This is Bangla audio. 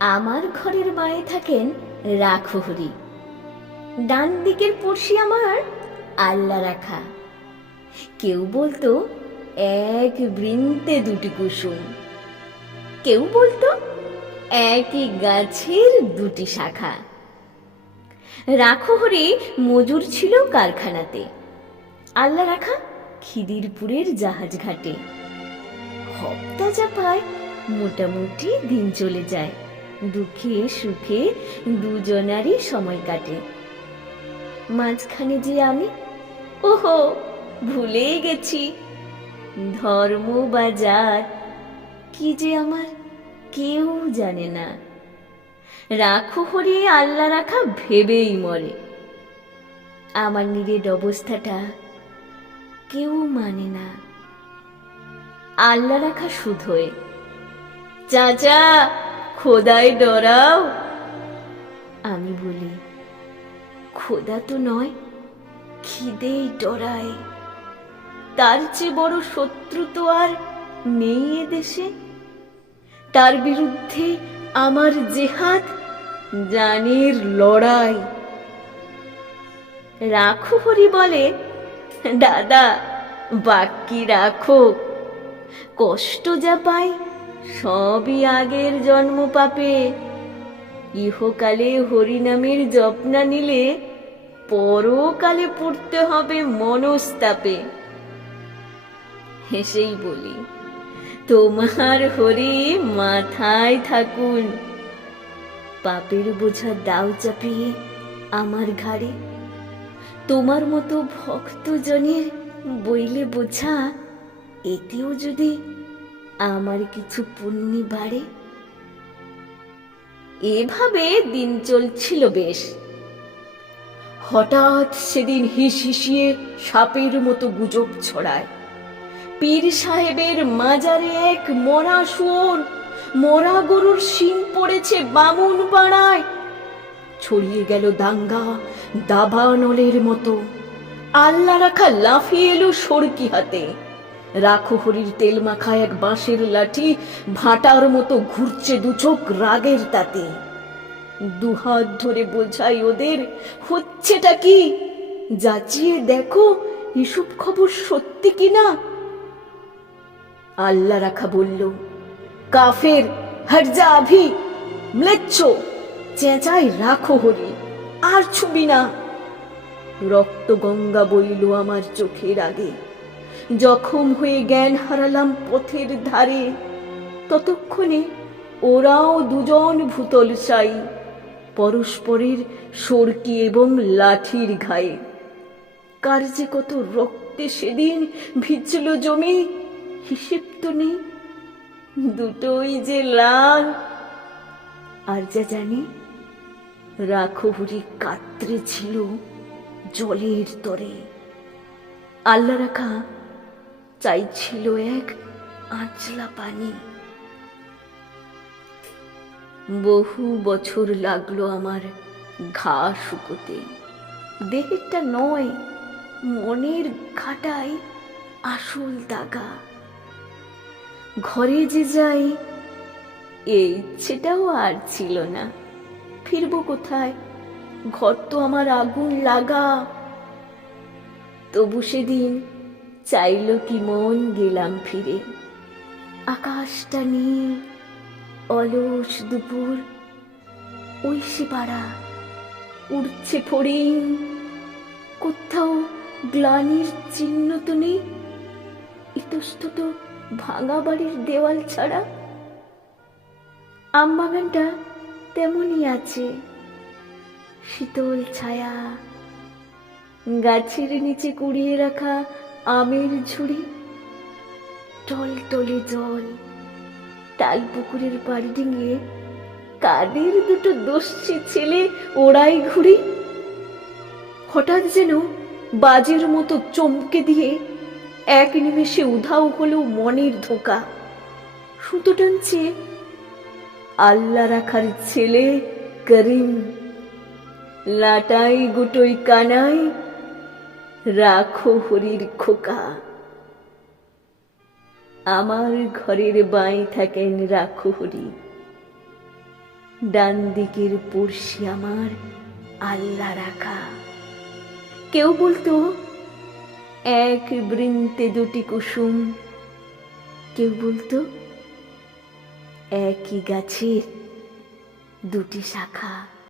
আমার ঘরের বাঁয়ে থাকেন রাখহরি, ডান দিকের পড়শি আমার আল্লা রাখা। কেউ বলতো এক বৃন্তে দুটি কুসুম, কেউ বলতো একই গাছের দুটি শাখা। রাখহরি মজুর ছিল কারখানাতে, আল্লা রাখা খিদিরপুরের জাহাজ ঘাটে। হপ্তা যা পায় মোটামুটি দিন চলে যায়, দুঃখে সুখে দুজনারই সময় কাটে। মাঝখানে যে আমি, ওহো ভুলেই গেছি, ধর্ম বাজার কি যে আমার কেউ জানে না। রাখহরি আল্লা রাখা ভেবেই মরে, আমার নিরেট অবস্থাটা কেউ মানে না। আল্লা রাখা শুধোয়, চাচা খোদায় ডরাও। আমি বলি, খোদা তো নয়, খিদেই ডরায়। তার চেয়ে বড় শত্রু তো আর নেই এ দেশে। তার বিরুদ্ধে আমার জেহাদ, জানের লড়াই। রাখহরি বলে, দাদা বাকি রাখো, কষ্ট যা পাই সবই আগের জন্ম পাপে। ইহকালে হরিনামের জপনা নিলে পরকালে পড়তে হবে মনস্তাপে। হেসেই বলি, তোমার হরি মাথায় থাকুন, পাপের বোঝা দাও চাপিয়ে আমার ঘাড়ে। তোমার মতো ভক্তজনের বইলে বোঝা, এতেও যদি আমার কিছু পুণ্যি বাড়ে। এভাবে দিন চলছিল বেশ। হঠাৎ সেদিন হিসহিসিয়ে সাপের মতো গুজব ছড়ায়, পীর সাহেবের মাজারে এক মরা শুয়োর, মরা গরুর শিং পড়েছে বামুন পাড়ায়। ছড়িয়ে গেল দাঙ্গা দাবানলের মতো। আল্লা রাখা লাফিয়ে এলো সরকি হাতে। রাখহরির তেল মাখা এক বাঁশের লাঠি ভাটার মতো ঘুরছে দুচোখ রাগের তাতে। দুহাত ধরে বোঝাই ওদের, হচ্ছেটা কি যাচিয়ে দেখো, এসব খবর সত্যি কিনা। আল্লা রাখা বলল, কাফের হরজা আভি, ম্লেচ্ছ, চেঁচাই রাখহরি, আর ছুবি না। রক্ত গঙ্গা বইল আমার চোখের আগে, জখম হয়ে জ্ঞান হারালাম পথের ধারে। ততক্ষণে ওরাও দুজন ভূতলসাই, পরস্পরের সরকি এবং লাঠির ঘায়ে। কার যে কত রক্তে সেদিন ভিজল জমি, হিসেব তো নেই, দুটোই যে লাল। আর যা জানি, রাখহরি কাতরে ছিল জলের তরে। আল্লা রাখা চাইছিল এক আঁচলা পানি। বহু বছর লাগলো আমার ঘা শুকোতে। দেহেরটা নয়, মনের ঘাটায় আসল দাগা। ঘরে যে যাই, এই ইচ্ছেটাও আর ছিল না। ফিরবো কোথায়, ঘর তো আমার আগুন লাগা। তবু সেদিন চাইল কি মন গেলাম ফিরে। আকাশটা নীল, অলস দুপুর, ওই সে পাড়া উড়ছে ফড়িং। কোথাও গ্লানির চিহ্ন তো নেই, ইতস্তত ভাঙা বাড়ির দেওয়াল ছাড়া। আমবাগানটা তেমনই আছে, শীতল ছায়া, গাছের নিচে কুড়িয়ে রাখা আমের ঝুড়ি, টলটলে জল। তাল পুকুরের পাড়ি ডিঙিয়ে কাদের দুটো দস্যি ছেলে ওড়াই ঘুড়ি। হঠাৎ যেন বাজের মতো চমকে দিয়ে এক নিমেষে উধাও হলো মনের ধোঁকা। সুতো টানছে আল্লা রাখার ছেলে করিম, লাটাই গুটোই কানাই রাখহরির খোকা। আমার ঘরের বাঁয়ে থাকেন রাখহরি, ডান দিকের পড়শি আমার আল্লাহ রাখা। কেউ বলতো এক বৃন্তে দুটি কুসুম, কেউ বলতো একই গাছের দুটি শাখা।